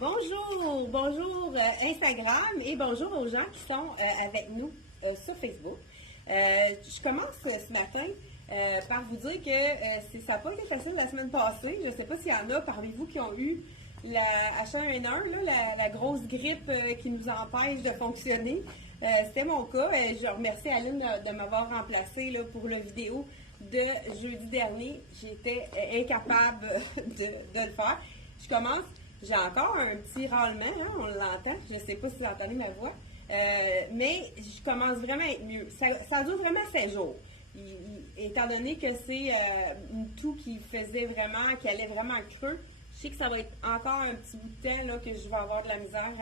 Bonjour Instagram et bonjour aux gens qui sont avec nous sur Facebook. Je commence ce matin par vous dire que ça n'a pas été facile la semaine passée. Je ne sais pas s'il y en a parmi vous qui ont eu la H1N1, la grosse grippe qui nous empêche de fonctionner. C'était mon cas. Je remercie Aline de m'avoir remplacé pour la vidéo de jeudi dernier. J'étais incapable de le faire. Je commence. J'ai encore un petit râlement, hein, on l'entend. Je ne sais pas si vous entendez ma voix. Mais je commence vraiment à être mieux. Ça dure vraiment 7 jours. Étant donné que c'est une toux qui allait vraiment creux, je sais que ça va être encore un petit bout de temps là, que je vais avoir de la misère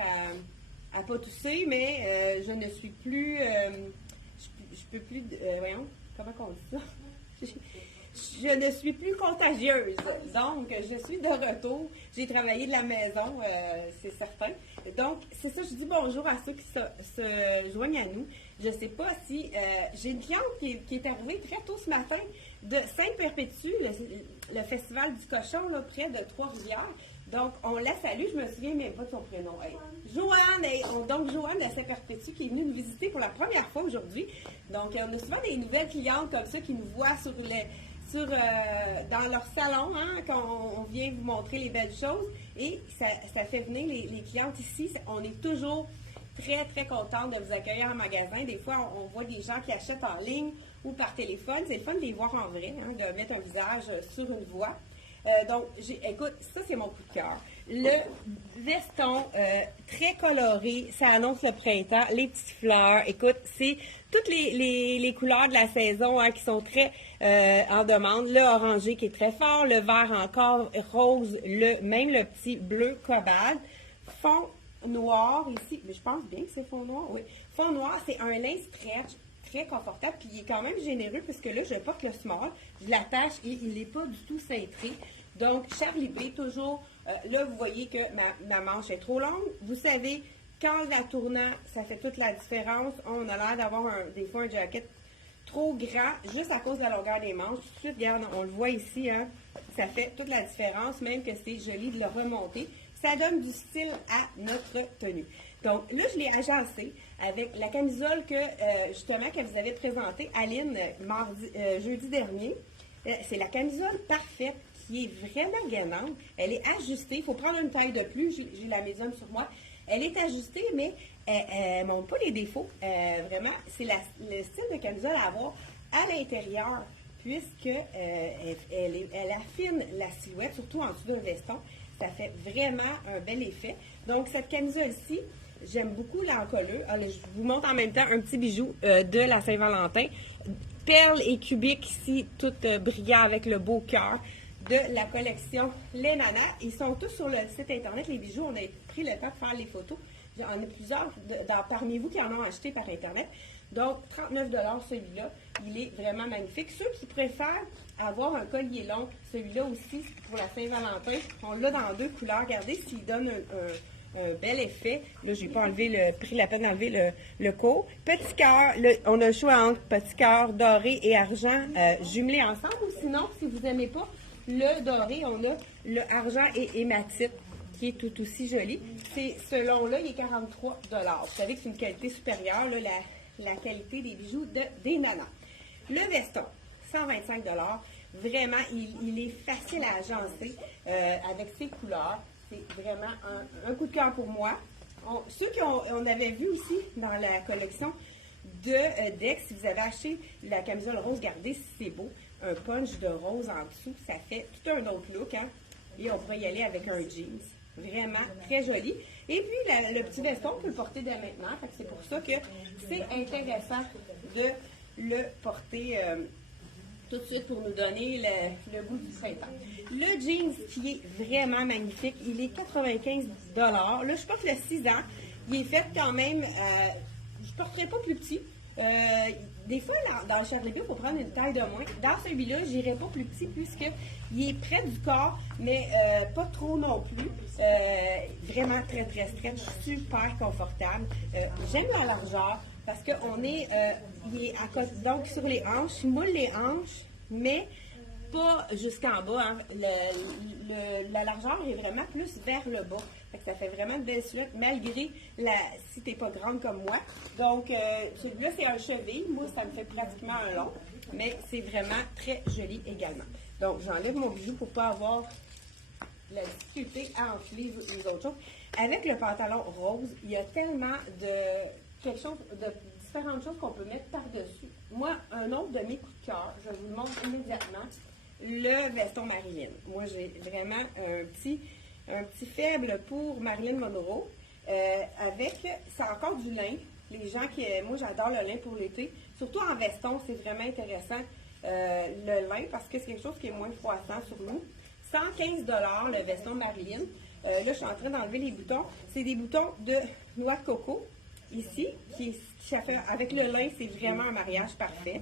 à pas tousser, mais je ne suis plus. Je peux plus. Voyons, comment on dit ça? Je ne suis plus contagieuse, donc je suis de retour. J'ai travaillé de la maison, c'est certain. Donc, c'est ça, je dis bonjour à ceux qui se joignent à nous. Je ne sais pas si... j'ai une cliente qui est arrivée très tôt ce matin de Sainte-Perpétue, le festival du cochon, là, près de Trois-Rivières. Donc, on la salue, je me souviens même pas de son prénom. Hey, Joanne, donc Joanne de Sainte-Perpétue qui est venue nous visiter pour la première fois aujourd'hui. Donc, on a souvent des nouvelles clientes comme ça qui nous voient dans leur salon, hein, quand on vient vous montrer les belles choses. Et ça fait venir les clientes ici. On est toujours très, très contente de vous accueillir en magasin. Des fois, on voit des gens qui achètent en ligne ou par téléphone. C'est le fun de les voir en vrai, hein, de mettre un visage sur une voix. Donc, écoute, ça, c'est mon coup de cœur. Le veston très coloré, ça annonce le printemps, les petites fleurs. Écoute, c'est toutes les couleurs de la saison hein, qui sont très en demande. Le orangé qui est très fort, le vert encore rose, même le petit bleu cobalt. Fond noir ici, mais je pense bien que c'est fond noir, oui. Fond noir, c'est un lin stretch très confortable, puis il est quand même généreux puisque là, je porte le small, je l'attache et il n'est pas du tout cintré. Donc, Charlie B, toujours, là, vous voyez que ma manche est trop longue. Vous savez, quand la tournant, ça fait toute la différence. On a l'air d'avoir des fois un jacket trop grand, juste à cause de la longueur des manches. Tout de suite, regarde, on le voit ici, hein, ça fait toute la différence, même que c'est joli de le remonter. Ça donne du style à notre tenue. Donc, là, je l'ai agencé avec la camisole justement, que vous avez présentée, Aline, jeudi dernier. C'est la camisole parfaite, qui est vraiment gagnante. Elle est ajustée. Il faut prendre une taille de plus. J'ai la médium sur moi. Elle est ajustée, mais elle ne montre pas les défauts. Vraiment, c'est le style de camisole à avoir à l'intérieur, puisque elle affine la silhouette, surtout en dessous d'un veston. Ça fait vraiment un bel effet. Donc, cette camisole-ci, j'aime beaucoup l'encolure. Allez, je vous montre en même temps un petit bijou de la Saint-Valentin. Perles et cubiques ici, toutes brillant avec le beau cœur de la collection Les Nanas. Ils sont tous sur le site internet, les bijoux. On a pris le temps de faire les photos. Il y en a plusieurs parmi vous qui en ont acheté par internet. Donc, 39 $ celui-là. Il est vraiment magnifique. Ceux qui préfèrent avoir un collier long, celui-là aussi, pour la Saint-Valentin, on l'a dans 2 couleurs. Regardez s'il donne un bel effet. Là, j'ai pas pris la peine d'enlever le côt. Petit cœur, on a le choix entre petit cœur doré et argent jumelés ensemble. Ou sinon, si vous n'aimez pas le doré, on a le argent et hématite qui est tout aussi joli. Ce long-là, il est 43 $. Vous savez que c'est une qualité supérieure, là, la qualité des bijoux des Nanas. Le veston, 125 $. Vraiment, il est facile à agencer avec ses couleurs. C'est vraiment un coup de cœur pour moi. Ceux on avait vu aussi dans la collection de Dex, si vous avez acheté la camisole rose, regardez si c'est beau. Un punch de rose en dessous, ça fait tout un autre look. Hein? Et on pourrait y aller avec un jeans. Vraiment très joli. Et puis, le petit veston, on peut le porter dès maintenant. C'est pour ça que c'est intéressant de le porter tout de suite pour nous donner le goût du printemps. Le jeans qui est vraiment magnifique, il est 95 $. Là, je porte le 6 ans. Il est fait quand même, je ne porterai pas plus petit. Des fois, dans le Charlie B, il faut prendre une taille de moins. Dans celui-là, je n'irai pas plus petit puisqu'il est près du corps, mais pas trop non plus. Vraiment très, très stretch, super confortable. J'aime la largeur parce qu'il est à côté, donc sur les hanches. Je moule les hanches, mais pas jusqu'en bas. Hein. La largeur est vraiment plus vers le bas. Fait que ça fait vraiment une belle silhouette, malgré si tu n'es pas grande comme moi. Donc, celui-là, c'est un cheville. Moi, ça me fait pratiquement un long, mais c'est vraiment très joli également. Donc, j'enlève mon bijou pour ne pas avoir la difficulté à enfiler les autres choses. Avec le pantalon rose, il y a tellement de différentes choses qu'on peut mettre par-dessus. Moi, un autre de mes coups de cœur, je vous le montre immédiatement, le veston Marilyn. Moi, j'ai vraiment un petit faible pour Marilyn Monroe. C'est encore du lin. Les gens moi, j'adore le lin pour l'été. Surtout en veston, c'est vraiment intéressant le lin parce que c'est quelque chose qui est moins froissant sur nous. 115 $ le veston Marilyn. Là, je suis en train d'enlever les boutons. C'est des boutons de noix de coco, ici, avec le lin, c'est vraiment un mariage parfait.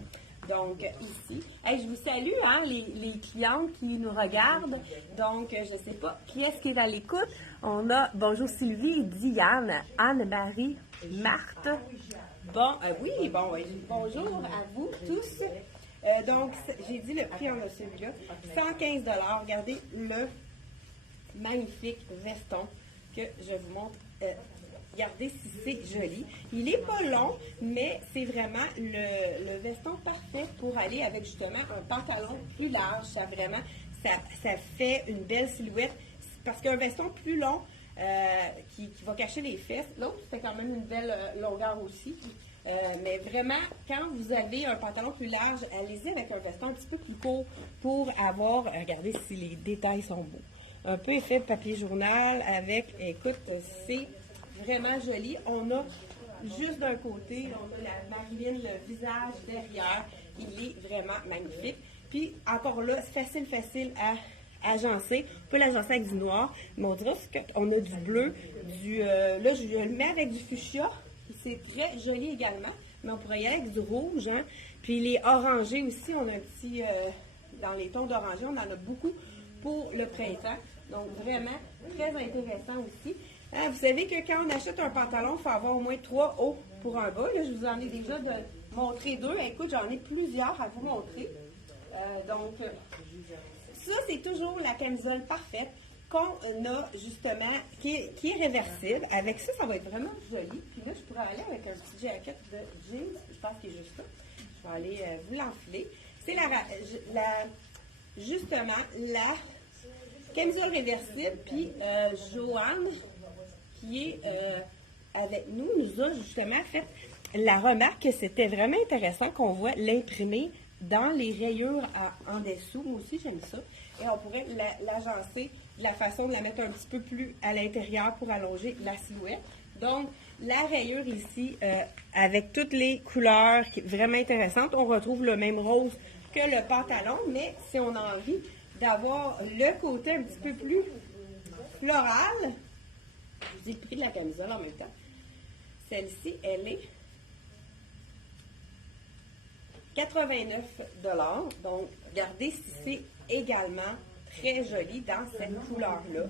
Donc, ici. Hey, je vous salue, hein, les clientes qui nous regardent. Donc, je ne sais pas qui est-ce qui est à l'écoute. On a, bonjour Sylvie, Diane, Anne-Marie, Marthe. Bonjour à vous tous. Donc, j'ai dit le prix, on a celui-là. 115 $. Regardez le magnifique veston que je vous montre. Regardez si c'est joli. Il n'est pas long, mais c'est vraiment le veston parfait pour aller avec justement un pantalon plus large. Ça fait une belle silhouette. Parce qu'un veston plus long qui va cacher les fesses, l'autre fait quand même une belle longueur aussi. Mais vraiment, quand vous avez un pantalon plus large, allez-y avec un veston un petit peu plus court pour avoir, regardez si les détails sont beaux. Un peu effet papier journal avec, écoute, c'est vraiment joli. On a juste d'un côté, on a la Marilyn, le visage derrière. Il est vraiment magnifique. Puis encore là, c'est facile à agencer. On peut l'agencer avec du noir, mais on dirait qu'on a du bleu, là, je le mets avec du fuchsia. C'est très joli également, mais on pourrait y aller avec du rouge. Hein? Puis les orangés aussi, on a un petit, dans les tons d'orangé, on en a beaucoup pour le printemps. Donc vraiment très intéressant aussi. Vous savez que quand on achète un pantalon, il faut avoir au moins 3 hauts pour un bas. Là, je vous en ai déjà montré 2. Écoute, j'en ai plusieurs à vous montrer. Ça, c'est toujours la camisole parfaite qu'on a justement, qui est réversible. Avec ça, ça va être vraiment joli. Puis là, je pourrais aller avec un petit jacket de jeans. Je pense qu'il est juste là. Je vais aller vous l'enfiler. C'est justement la camisole réversible. Puis Joanne, qui est avec nous a justement fait la remarque que c'était vraiment intéressant qu'on voit l'imprimer dans les rayures en dessous. Moi aussi, j'aime ça. Et on pourrait l'agencer de la façon de la mettre un petit peu plus à l'intérieur pour allonger la silhouette. Donc, la rayure ici, avec toutes les couleurs vraiment intéressantes, on retrouve le même rose que le pantalon, mais si on a envie d'avoir le côté un petit peu plus floral, je dis le prix de la camisole en même temps. Celle-ci, elle est 89 $. Donc, regardez si c'est également très joli dans cette couleur-là.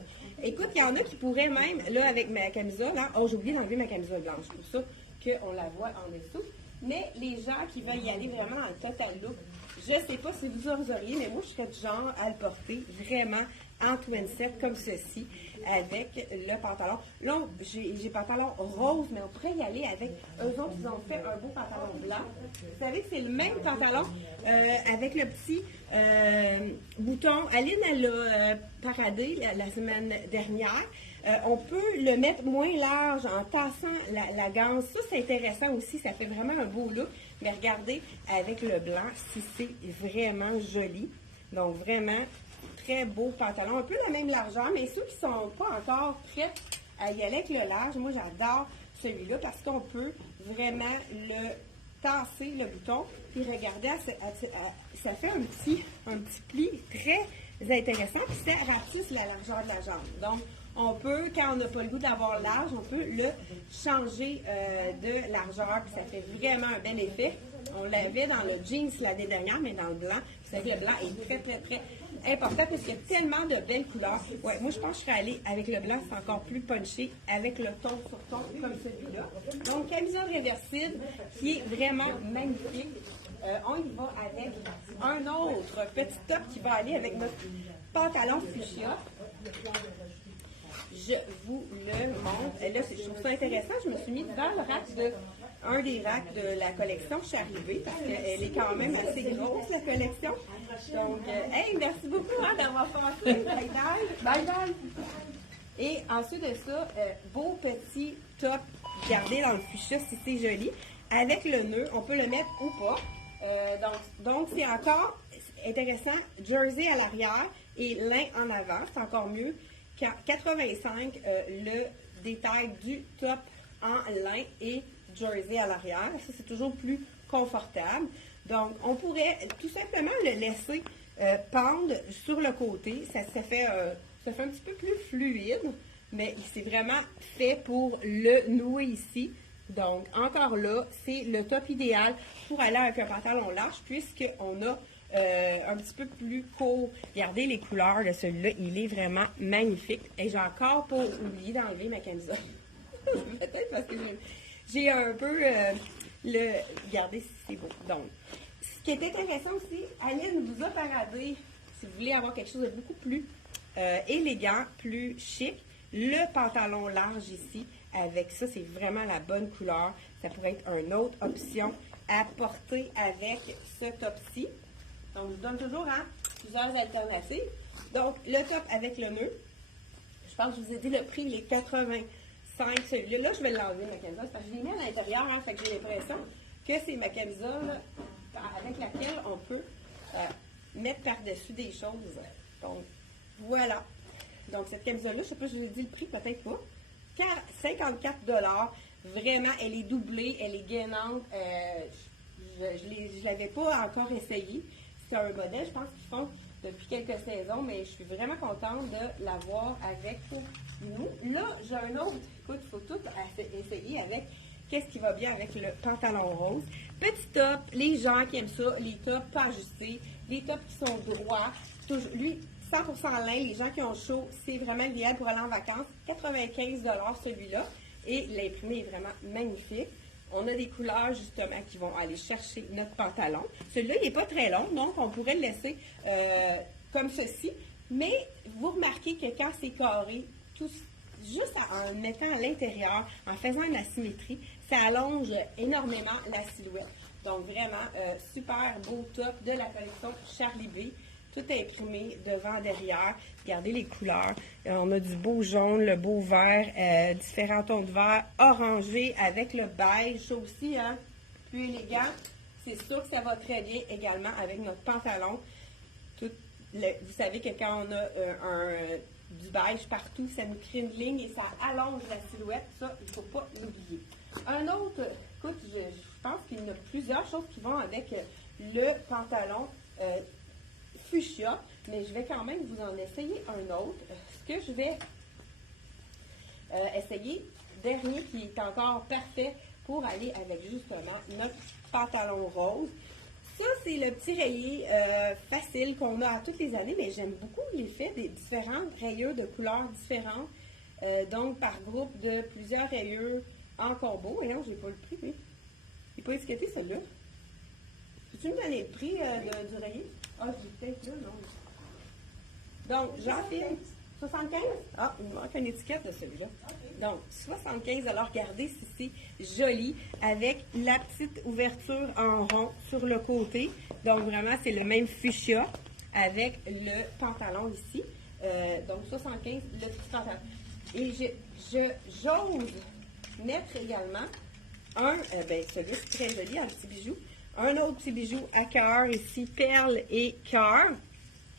Écoute, il y en a qui pourraient même, là, avec ma camisole, hein, j'ai oublié d'enlever ma camisole blanche, c'est pour ça qu'on la voit en dessous. Mais les gens qui veulent y aller vraiment dans le total look, je ne sais pas si vous oseriez, mais moi, je serais du genre à le porter vraiment en twin set comme ceci, avec le pantalon. Là, j'ai pantalon rose, mais on pourrait y aller avec eux autres, ils ont fait un beau pantalon blanc. Vous savez que c'est le même pantalon avec le petit bouton. Aline, elle l'a paradé la semaine dernière. On peut le mettre moins large en tassant la ganse. Ça, c'est intéressant aussi. Ça fait vraiment un beau look. Mais regardez, avec le blanc, si c'est vraiment joli. Donc, vraiment, très beau pantalon. Un peu la même largeur, mais ceux qui ne sont pas encore prêts à y aller avec le large, moi, j'adore celui-là parce qu'on peut vraiment le tasser, le bouton. Puis regardez, ça fait un petit pli très intéressant. Puis ça ratisse la largeur de la jambe. Donc, on peut, quand on n'a pas le goût d'avoir large, on peut le changer de largeur, puis ça fait vraiment un bel effet. On l'avait dans le jeans l'année dernière, mais dans le blanc. Vous savez, le blanc est très, très, très important parce qu'il y a tellement de belles couleurs. Ouais, moi, je pense que je serais allée avec le blanc, c'est encore plus punché, avec le ton sur ton comme celui-là. Donc, camisole réversible qui est vraiment magnifique. on y va avec un autre petit top qui va aller avec notre pantalon fuchsia. Je vous le montre. Là, je trouve ça intéressant. Je me suis mis devant le rack un des racks de la collection Charibé parce qu'elle est quand même assez grosse, la collection. Donc, hey, merci beaucoup d'avoir passé. Bye bye. Bye bye. Et ensuite de ça, beau petit top gardé dans le fuchsia si c'est joli. Avec le nœud, on peut le mettre ou pas. Donc c'est encore intéressant. Jersey à l'arrière et lin en avant. C'est encore mieux. 85, le détail du top en lin et jersey à l'arrière. Ça, c'est toujours plus confortable. Donc, on pourrait tout simplement le laisser pendre sur le côté. Ça fait un petit peu plus fluide, mais c'est vraiment fait pour le nouer ici. Donc, encore là, c'est le top idéal pour aller avec un pantalon large puisqu'on a un petit peu plus court. Regardez les couleurs de celui-là, il est vraiment magnifique. Et j'ai encore pas oublié d'enlever ma camisole. Peut-être parce que j'ai un peu regardez si c'est beau. Donc, ce qui est intéressant aussi, Aline vous a paradé, si vous voulez avoir quelque chose de beaucoup plus élégant, plus chic, le pantalon large ici, avec ça, c'est vraiment la bonne couleur. Ça pourrait être une autre option à porter avec ce top-ci. Donc, je vous donne toujours plusieurs alternatives. Donc, le top avec le nœud, je pense que je vous ai dit le prix, il est 85. Celui-là, là, je vais l'enlever, ma camisole, parce que je l'ai mis à l'intérieur, fait que j'ai l'impression que c'est ma camisole avec laquelle on peut mettre par-dessus des choses. Donc, voilà. Donc, cette camisole-là, je ne sais pas si je vous ai dit le prix, peut-être pas. 54 $. Vraiment, elle est doublée, elle est gainante. Je ne l'avais pas encore essayé. C'est un modèle, je pense qu'ils font depuis quelques saisons, mais je suis vraiment contente de l'avoir avec nous. Là, j'ai un autre. Écoute, il faut tout essayer avec qu'est-ce qui va bien avec le pantalon rose. Petit top, les gens qui aiment ça, les tops pas ajustés, les tops qui sont droits. Lui, 100% lin, les gens qui ont chaud, c'est vraiment idéal pour aller en vacances. 95 $ celui-là. Et l'imprimé est vraiment magnifique. On a des couleurs, justement, qui vont aller chercher notre pantalon. Celui-là, il n'est pas très long, donc on pourrait le laisser comme ceci. Mais vous remarquez que quand c'est carré, juste en le mettant à l'intérieur, en faisant une asymétrie, ça allonge énormément la silhouette. Donc, vraiment, super beau top de la collection Charlie B. Tout est imprimé devant, derrière. Regardez les couleurs. On a du beau jaune, le beau vert, différents tons de vert, orangé avec le beige. Ça aussi, hein, plus élégant. C'est sûr que ça va très bien également avec notre pantalon. Vous savez que quand on a du beige partout, ça nous crée une ligne et ça allonge la silhouette. Ça, il ne faut pas l'oublier. Un autre, écoute, je pense qu'il y a plusieurs choses qui vont avec le pantalon fuchsia, mais je vais quand même vous en essayer un autre. Ce que je vais essayer, dernier qui est encore parfait pour aller avec justement notre pantalon rose. Ça, c'est le petit rayé facile qu'on a à toutes les années, mais j'aime beaucoup l'effet des différentes rayures de couleurs différentes. Donc, par groupe de plusieurs rayures en combo. Et là, j'ai pas le prix, oui. Il n'est pas étiqueté, celui-là. Peux-tu me donner le prix du rayé? Ah, j'ai peut-être là, non. Donc, Jean-Philippe, 75? Ah, il me manque une étiquette de celui-là. Okay. Donc, 75 $. Regardez si c'est joli, avec la petite ouverture en rond sur le côté. Donc, vraiment, c'est le même fuchsia avec le pantalon ici. Donc, 75, le petit pantalon. Et j'ose mettre également celui-là, c'est très joli, un petit bijou. Un autre petit bijou à cœur ici, perle et cœur.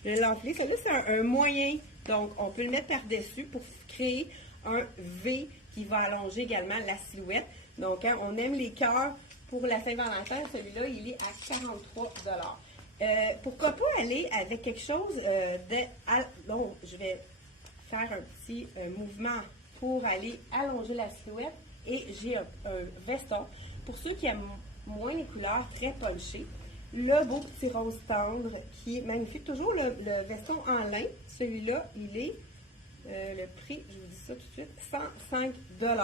Je l'ai enflé. Celui-là, c'est un moyen. Donc, on peut le mettre par-dessus pour créer un V qui va allonger également la silhouette. Donc, hein, on aime les cœurs pour la Saint-Valentin. Celui-là, il est à 43 $. Pourquoi pas aller avec quelque chose donc, je vais faire un petit mouvement pour aller allonger la silhouette. Et j'ai un veston. Pour ceux qui aiment moins les couleurs très punchées, le beau petit rose tendre qui est magnifique. Toujours le veston en lin. Celui-là, il est, le prix, je vous dis ça tout de suite, 105 $.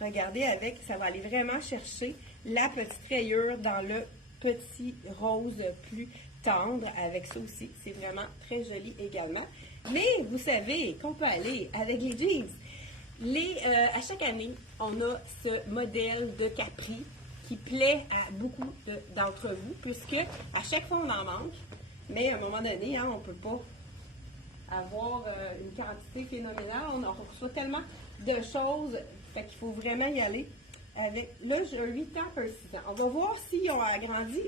Regardez avec, ça va aller vraiment chercher la petite rayure dans le petit rose plus tendre avec ça aussi. C'est vraiment très joli également. Mais vous savez qu'on peut aller avec les jeans. À chaque année, on a ce modèle de capri qui plaît à beaucoup d'entre vous, puisque à chaque fois on en manque, mais à un moment donné, hein, on ne peut pas avoir une quantité phénoménale. On en reçoit tellement de choses, fait qu'il faut vraiment y aller avec. Là, j'ai un 8 ans, un 6 ans. On va voir s'ils ont agrandi,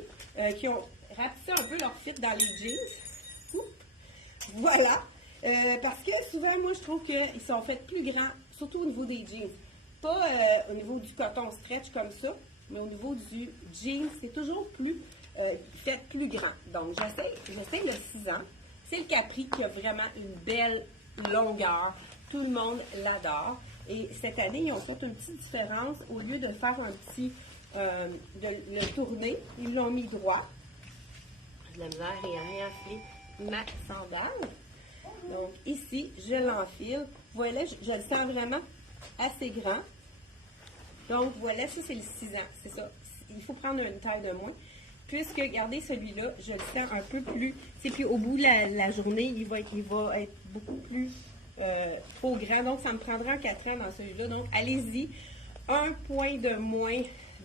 qu'ils ont rapetissé un peu leur fit dans les jeans. Oups. Voilà. Parce que souvent, moi, je trouve qu'ils sont faits plus grands, surtout au niveau des jeans. Pas au niveau du coton stretch comme ça, mais au niveau du jeans, c'est toujours fait plus grand. Donc, j'essaie le 6 ans. C'est le Capri qui a vraiment une belle longueur. Tout le monde l'adore. Et cette année, ils ont fait une petite différence. Au lieu de faire de le tourner, ils l'ont mis droit. J'ai de la misère et à réenfiler ma sandale. Donc, ici, je l'enfile. Voilà, je le sens vraiment assez grand. Donc, voilà, ça, c'est le 6 ans. C'est ça. Il faut prendre une taille de moins. Puisque, regardez, celui-là, je le sens un peu plus... C'est puis au bout de la journée, il va être beaucoup plus trop grand. Donc, ça me prendra un 4 ans dans celui-là. Donc, allez-y. Un point de moins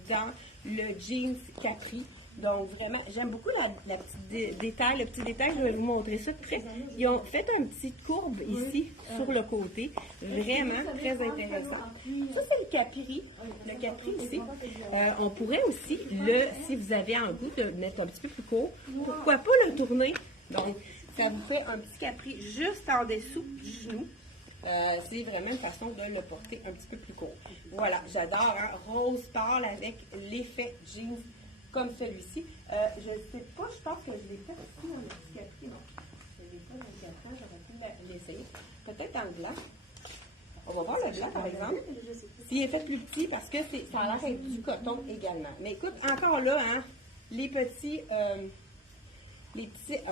dans le jeans Capri. Donc, vraiment, j'aime beaucoup le petit détail, je vais vous montrer ça de près. Ils ont fait une petite courbe ici, sur le côté. Vraiment très intéressant. Ça, c'est le Capri. Le Capri ici. On pourrait aussi, si vous avez un goût de mettre un petit peu plus court, pourquoi pas le tourner? Donc, ça vous fait un petit Capri juste en dessous du genou. C'est vraiment une façon de le porter un petit peu plus court. Voilà, j'adore, hein? Rose pâle avec l'effet jeans comme celui-ci. Je ne sais pas, je pense que je l'ai fait aussi dans le petit Capri. Non, je ne l'ai pas dans le Capri, j'aurais pu l'essayer. Peut-être dans le blanc. On va voir le blanc, par exemple. S'il est fait plus petit, parce que ça a l'air d'être du coton également. Mais écoute, encore là, hein, les petits... ah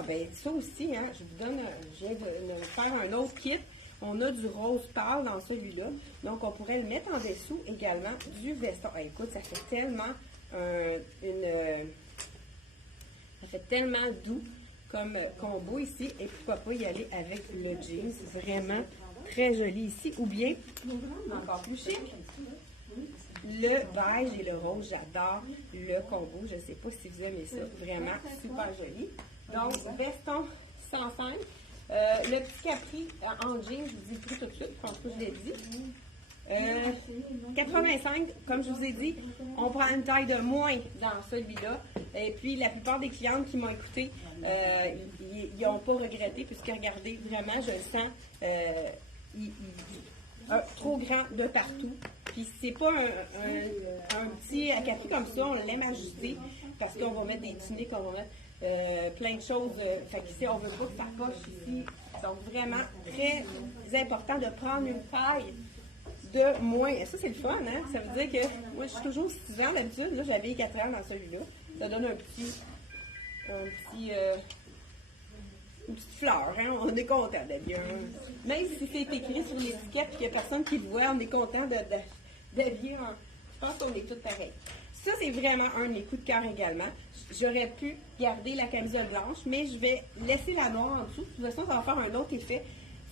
ben ça aussi, hein, je viens de faire un autre kit. On a du rose pâle dans celui-là. Donc, on pourrait le mettre en dessous également du veston. Ah, écoute, ça fait tellement ça fait tellement doux comme combo ici. Et pourquoi pas y aller avec le jeans. C'est vraiment très joli ici. Ou bien, encore plus chic, le beige et le rose. J'adore le combo. Je ne sais pas si vous aimez ça. Vraiment super joli. Donc, veston 105. Le petit Capri en jean, je vous dis tout de suite, je pense que je l'ai dit. 85, comme je vous ai dit, on prend une taille de moins dans celui-là. Et puis, la plupart des clientes qui m'ont écouté, ils n'ont pas regretté, puisque regardez, vraiment, je le sens trop grand de partout. Puis, c'est pas un petit Capri comme ça, on l'aime ajuster, parce qu'on va mettre des tuniques, on va mettre plein de choses. Fait qu'ici, on veut pas que ça poche ici. Donc, vraiment, très important de prendre une taille de moins. Et ça, c'est le fun, hein? Ça veut dire que moi, je suis toujours 6 ans d'habitude. Là, j'avais 4 ans dans celui-là. Ça donne une petite fleur, hein? On est content d'être bien. Même si c'est écrit sur l'étiquette et qu'il n'y a personne qui le voit, on est content d'habiller. Je pense qu'on est tous pareils. Ça, c'est vraiment un de mes coups de cœur également. J'aurais pu garder la camisole blanche, mais je vais laisser la noire en dessous. De toute façon, ça va faire un autre effet.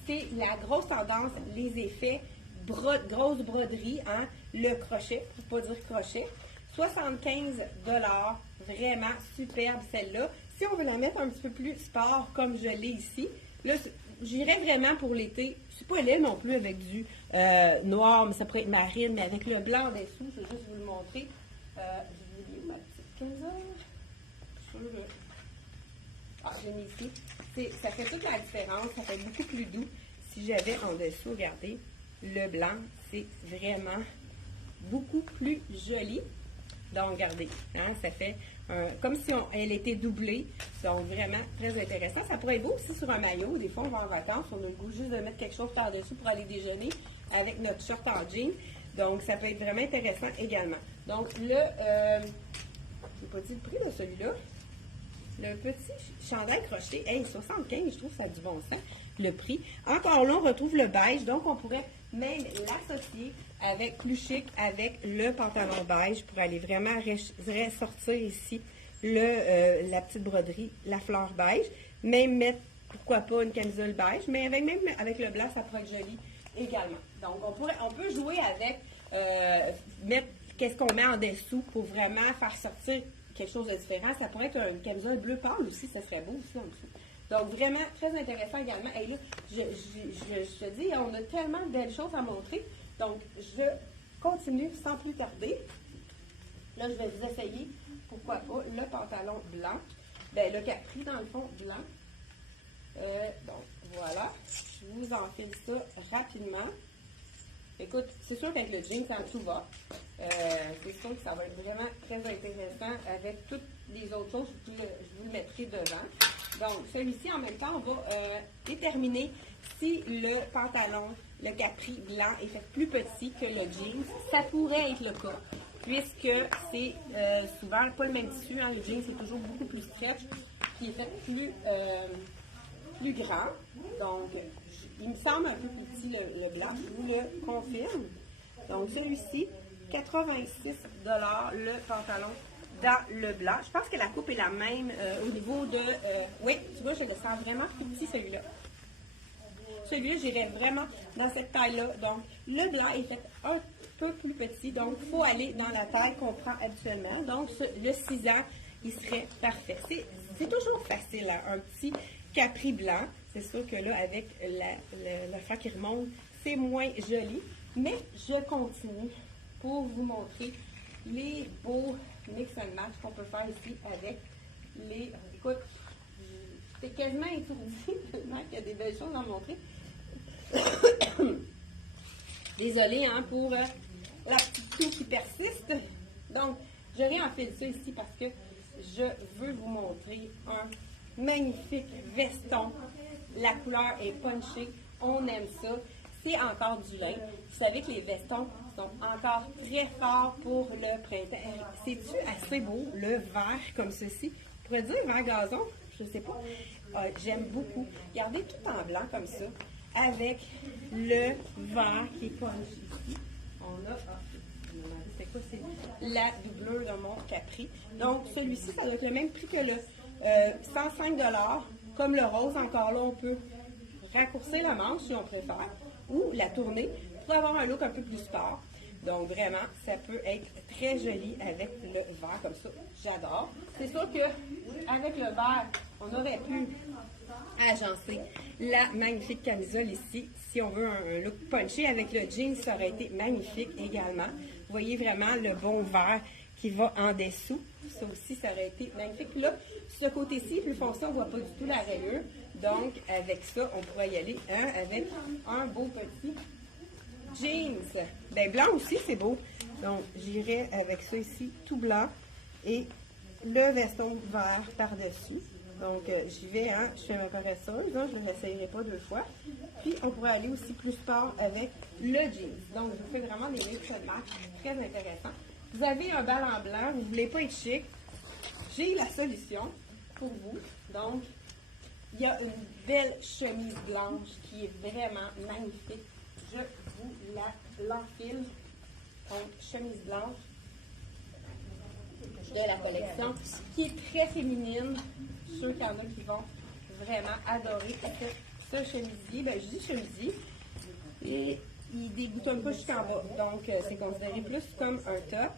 C'est la grosse tendance, les effets grosse broderie, hein, le crochet, pour pas dire crochet. 75 $, vraiment superbe celle-là. Si on veut la mettre un petit peu plus sport, comme je l'ai ici, là, j'irais vraiment pour l'été. C'est pas laid non plus avec du noir, mais ça pourrait être marine, mais avec le blanc en dessous, je vais juste vous le montrer. J'ai mis ma petite camisole. J'ai mis ici. Ça fait toute la différence, ça fait beaucoup plus doux. Si j'avais en dessous, regardez, le blanc, c'est vraiment beaucoup plus joli. Donc, regardez, hein, ça fait comme si elle était doublée. Donc, vraiment très intéressant. Ça pourrait être beau aussi sur un maillot. Des fois, on va en vacances, on a le goût juste de mettre quelque chose par-dessus pour aller déjeuner avec notre short en jean. Donc, ça peut être vraiment intéressant également. Donc, je n'ai pas dit le prix de celui-là. Le petit chandail crochet, 75, je trouve que ça a du bon sens. Le prix. Encore là, on retrouve le beige, donc on pourrait même l'associer avec plus chic, avec le pantalon beige pour aller vraiment ressortir ici la petite broderie, la fleur beige. Même mettre, pourquoi pas, une camisole beige, mais même avec le blanc, ça pourrait être joli également. Donc, on peut jouer avec, mettre qu'est-ce qu'on met en dessous pour vraiment faire sortir quelque chose de différent. Ça pourrait être une camisole bleu pâle aussi, ça serait beau aussi en dessous. Donc, vraiment, très intéressant également. Et là, je te dis, on a tellement de belles choses à montrer. Donc, je continue sans plus tarder. Là, je vais vous essayer, pourquoi pas, le pantalon blanc. Bien, le capri, dans le fond, blanc. Donc, voilà. Je vous enfile ça rapidement. Écoute, c'est sûr qu'avec le jean, ça tout va. C'est sûr que ça va être vraiment très intéressant avec toutes les autres choses. Je vous le mettrai devant. Donc, celui-ci, en même temps, on va déterminer si le pantalon, le capri blanc est fait plus petit que le jeans. Ça pourrait être le cas, puisque c'est souvent pas le même tissu. Hein. Le jeans, c'est toujours beaucoup plus stretch, qui est fait plus grand. Donc, il me semble un peu plus petit le blanc. Je vous le confirme. Donc, celui-ci, 86 $ le pantalon dans le blanc. Je pense que la coupe est la même au niveau de... oui, tu vois, je le sens vraiment plus petit, celui-là. Celui-là, j'irais vraiment dans cette taille-là. Donc, le blanc est fait un peu plus petit. Donc, il faut aller dans la taille qu'on prend habituellement. Donc, le 6 ans, il serait parfait. C'est toujours facile, hein, un petit capri blanc. C'est sûr que là, avec le fer qui remonte, c'est moins joli. Mais je continue pour vous montrer les beaux mix and match qu'on peut faire ici avec les... Écoute, c'est quasiment étourdi tellement qu'il y a des belles choses à montrer. Désolée hein, pour la petite toux qui persiste. Donc, je réenfile ça ici parce que je veux vous montrer un magnifique veston. La couleur est punchée. On aime ça. C'est encore du lin. Vous savez que les vestons sont encore très forts pour le printemps. C'est-tu assez beau, le vert comme ceci? On pourrait dire vert gazon, je ne sais pas. J'aime beaucoup. Regardez tout en blanc comme ça, avec le vert qui est punché ici. On a, c'est quoi? C'est la doublure de mon capri. Donc, celui-ci, ça doit être le même prix que le 105 $. Comme le rose, encore là, on peut raccourcir la manche si on préfère, ou la tourner pour avoir un look un peu plus sport. Donc, vraiment, ça peut être très joli avec le vert comme ça. J'adore. C'est sûr qu'avec le vert, on aurait pu agencer la magnifique camisole ici. Si on veut un look punché avec le jean, ça aurait été magnifique également. Vous voyez vraiment le bon vert qui va en dessous. Ça aussi, ça aurait été magnifique. Puis là, ce côté-ci, plus foncé, on ne voit pas du tout la rayure. Donc, avec ça, on pourrait y aller avec un beau petit jeans. Ben, blanc aussi, c'est beau. Donc, j'irai avec ça ici, tout blanc. Et le veston vert par-dessus. Donc, j'y vais, hein, je fais ma paresseuse, hein, je ne l'essayerai pas 2 fois. Puis, on pourrait aller aussi plus sport avec le jeans. Donc, je vous fais vraiment des mix and match très intéressants. Vous avez un bal en blanc, vous ne voulez pas être chic. J'ai la solution pour vous. Donc, il y a une belle chemise blanche qui est vraiment magnifique. Je vous l'enfile. Donc, chemise blanche de la collection qui est très féminine. Je suis sûre qu'il y en a qui vont vraiment adorer ce chemisier. Ben, je dis chemisier. Et il déboutonne pas jusqu'en bas. Donc, c'est considéré plus comme un top.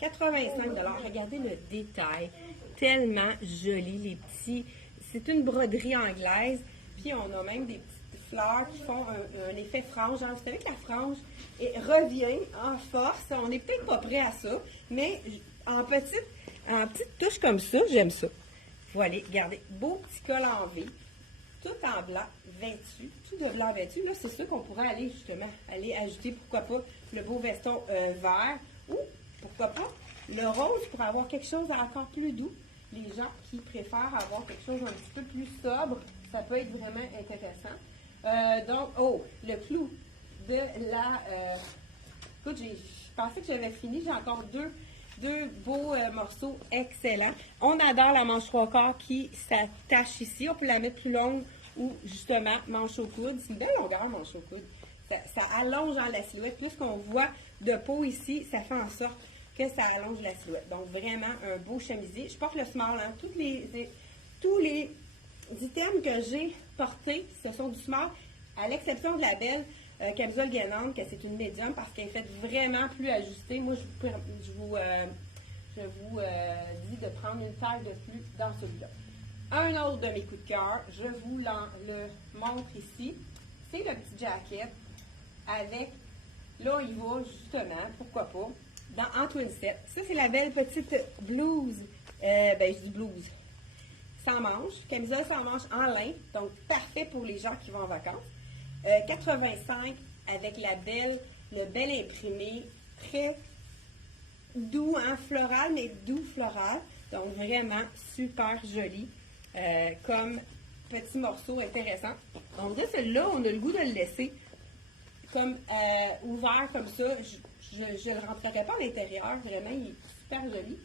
85 $. Regardez le détail. Tellement joli, les petits. C'est une broderie anglaise. Puis, on a même des petites fleurs qui font un effet frange. Genre, vous savez que la frange revient en force. On n'est peut-être pas prêt à ça. Mais en petite touche comme ça, j'aime ça. Voilà, regardez. Beau petit col en V. Tout en blanc, vêtu, tout de blanc vêtu. Là, c'est sûr qu'on pourrait aller justement, ajouter, pourquoi pas, le beau veston vert ou, pourquoi pas, le rose pour avoir quelque chose encore plus doux. Les gens qui préfèrent avoir quelque chose un petit peu plus sobre, ça peut être vraiment intéressant. Donc, le clou de la... écoute, je pensais que j'avais fini, j'ai encore deux beaux morceaux excellents. On adore la manche 3/4 qui s'attache ici. On peut la mettre plus longue ou justement manche au coude. C'est une belle longueur manche au coude. Ça allonge dans la silhouette. Plus qu'on voit de peau ici, ça fait en sorte que ça allonge la silhouette. Donc, vraiment un beau chemisier. Je porte le small, hein. Tous les items que j'ai portés, ce sont du small, à l'exception de la belle camisole gainante, que c'est une médium parce qu'elle est faite vraiment plus ajustée. Moi, je vous dis de prendre une taille de plus dans celui-là. Un autre de mes coups de cœur, je vous le montre ici. C'est le petit jacket avec, là, il va justement, pourquoi pas, en twin set. Ça, c'est la belle petite blouse, je dis blouse, sans manches, camisole sans manches en lin, donc parfait pour les gens qui vont en vacances. 85 avec le bel imprimé, très doux, hein, floral, mais doux floral, donc vraiment super joli, comme petit morceau intéressant. Donc là, celui-là, on a le goût de le laisser comme ouvert comme ça. Je ne le rentrerai pas à l'intérieur, vraiment, il est super joli.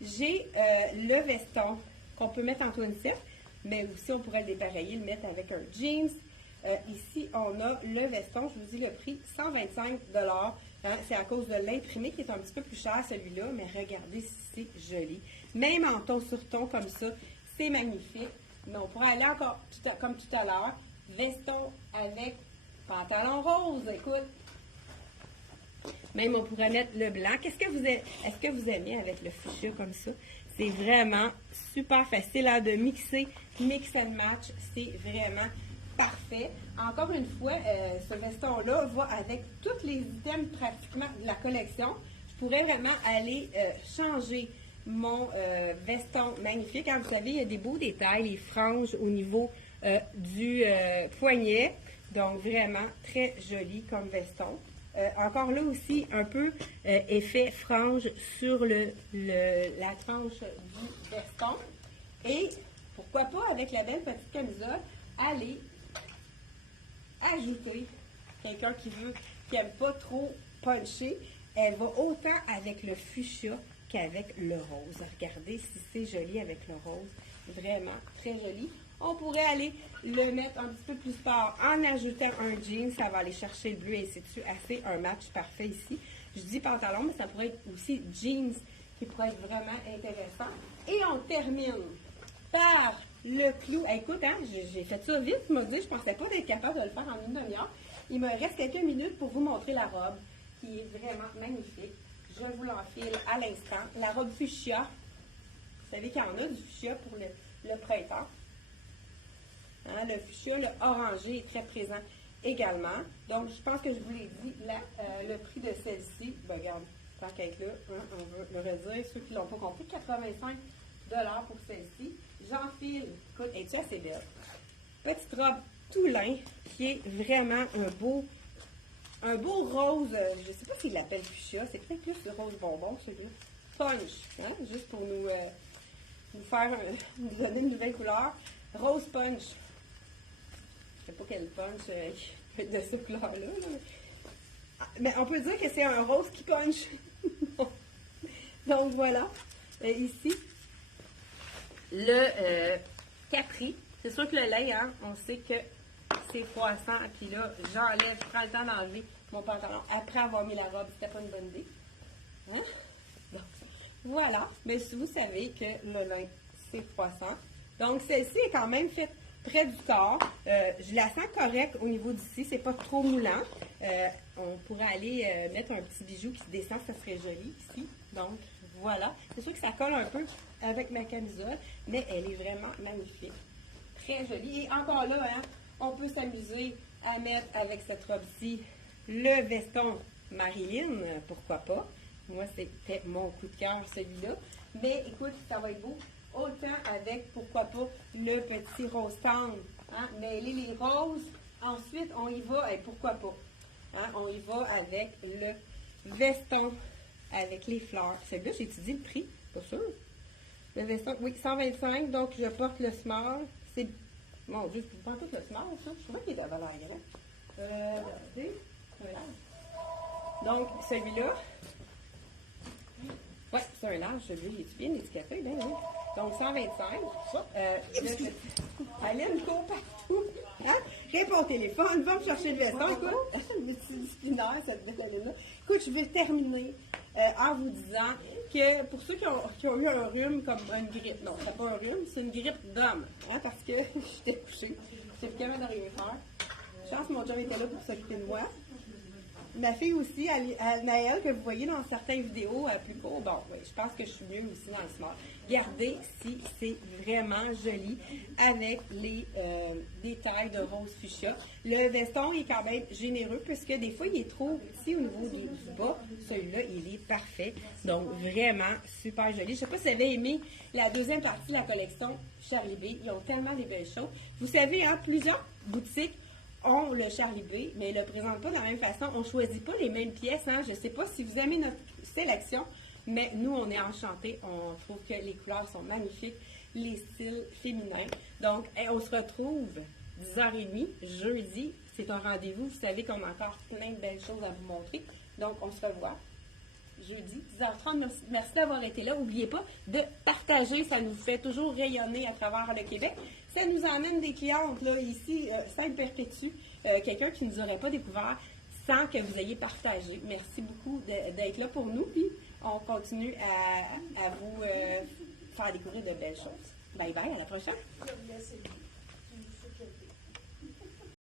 J'ai le veston qu'on peut mettre en twin set, mais aussi on pourrait le dépareiller, le mettre avec un jeans. Ici, on a le veston, je vous dis le prix, 125 $. Hein, c'est à cause de l'imprimé qui est un petit peu plus cher celui-là, mais regardez si c'est joli. Même en ton sur ton comme ça, c'est magnifique. Mais on pourrait aller encore, comme tout à l'heure, veston avec pantalon rose, écoute. Même on pourrait mettre le blanc. Est-ce que vous aimez avec le fuchsia comme ça? C'est vraiment super facile hein, de mixer, mix and match. C'est vraiment parfait. Encore une fois, ce veston-là va avec tous les items pratiquement de la collection. Je pourrais vraiment aller changer mon veston magnifique. Hein, vous savez, il y a des beaux détails, les franges au niveau du poignet. Donc, vraiment très joli comme veston. Encore là aussi, un peu effet frange sur la tranche du veston. Et pourquoi pas, avec la belle petite camisole, aller ajouter quelqu'un qui n'aime pas trop puncher. Elle va autant avec le fuchsia qu'avec le rose. Regardez si c'est joli avec le rose. Vraiment très joli. On pourrait aller le mettre un petit peu plus fort en ajoutant un jean. Ça va aller chercher le bleu et c'est assez un match parfait ici. Je dis pantalon, mais ça pourrait être aussi jeans qui pourrait être vraiment intéressant. Et on termine par le clou. Écoute, hein, j'ai fait ça vite, tu m'as dit, je ne pensais pas d'être capable de le faire en une demi-heure. Il me reste quelques minutes pour vous montrer la robe, qui est vraiment magnifique. Je vous l'enfile à l'instant. La robe fuchsia. Vous savez qu'il y en a du fuchsia pour le printemps. Hein, le fuchsia, le orangé est très présent également. Donc, je pense que je vous l'ai dit, le prix de celle-ci, ben, regarde, tant qu'à être là, hein, on veut le redire, ceux qui ne l'ont pas compris, 85 $ pour celle-ci. J'enfile, écoute, es-tu assez belle? Petite robe tout lin, qui est vraiment un beau rose, je ne sais pas s'il l'appelle fuchsia, c'est peut-être plus le rose bonbon, celui-là. Punch, hein, juste pour nous donner une nouvelle couleur. Rose punch. Je ne sais pas quel punch de ce couleur-là. Mais on peut dire que c'est un rose qui punch. Donc voilà. Ici, le capri. C'est sûr que le lait, hein, on sait que c'est froissant. Puis là, j'enlève, je prends le temps d'enlever mon pantalon après avoir mis la robe. C'était pas une bonne idée. Hein? Donc, voilà. Mais si vous savez que le lin, c'est froissant. Donc, celle-ci est quand même faite près du corps. Je la sens correcte au niveau d'ici. C'est pas trop moulant. On pourrait aller mettre un petit bijou qui descend. Ça serait joli ici. Donc, voilà. C'est sûr que ça colle un peu avec ma camisole, mais elle est vraiment magnifique. Très jolie. Et encore là, hein, on peut s'amuser à mettre avec cette robe-ci le veston Marilyn. Pourquoi pas? Moi, c'était mon coup de cœur, celui-là. Mais écoute, ça va être beau. Autant avec, pourquoi pas, le petit rose tendre. Hein? Mêler les roses. Ensuite, on y va, et pourquoi pas? Hein? On y va avec le veston, avec les fleurs. Celui-là, j'ai étudié le prix, pas sûr. Le veston, oui, 125, donc je porte le small. C'est, mon Dieu, je prends tout le small, ça. Je trouvais qu'il était à valeur grande. Regardez, voilà. Donc, celui-là, oui, c'est un large, celui-là, il est bien étiqueté, bien, oui. Donc, 125. Aline court partout. Hein? Réponds au téléphone, va me chercher le veston. Écoute, c'est multidisciplinaire, cette décolle-là. Écoute, je vais terminer en vous disant que pour ceux qui ont eu un rhume comme une grippe, non, c'est pas un rhume, c'est une grippe d'homme, hein, parce que j'étais couchée, je sais plus comment d'arriver faire. Chance, mon chum était là pour s'occuper de moi. Ma fille aussi, Naël, que vous voyez dans certaines vidéos plus courtes, bon, oui, je pense que je suis mieux aussi dans le smart. Regardez si c'est vraiment joli avec les détails de rose fuchsia. Le veston est quand même généreux puisque des fois il est trop petit au niveau du bas. Celui-là, il est parfait. Donc vraiment super joli. Je ne sais pas si vous avez aimé la deuxième partie de la collection Charlie B. Ils ont tellement des belles choses. Vous savez, hein, plusieurs boutiques ont le Charlie B, mais ne le présentent pas de la même façon. On ne choisit pas les mêmes pièces. Hein. Je ne sais pas si vous aimez notre sélection, mais nous, on est enchantés. On trouve que les couleurs sont magnifiques, les styles féminins. Donc, on se retrouve 10h30, jeudi. C'est un rendez-vous. Vous savez qu'on a encore plein de belles choses à vous montrer. Donc, on se revoit jeudi, 10h30. Merci d'avoir été là. N'oubliez pas de partager. Ça nous fait toujours rayonner à travers le Québec. Ça nous amène des clientes, là, ici, Sainte-Perpétue, quelqu'un qui ne nous aurait pas découvert sans que vous ayez partagé. Merci beaucoup d'être là pour nous, puis on continue à vous faire découvrir de belles choses. Bye bye, à la prochaine!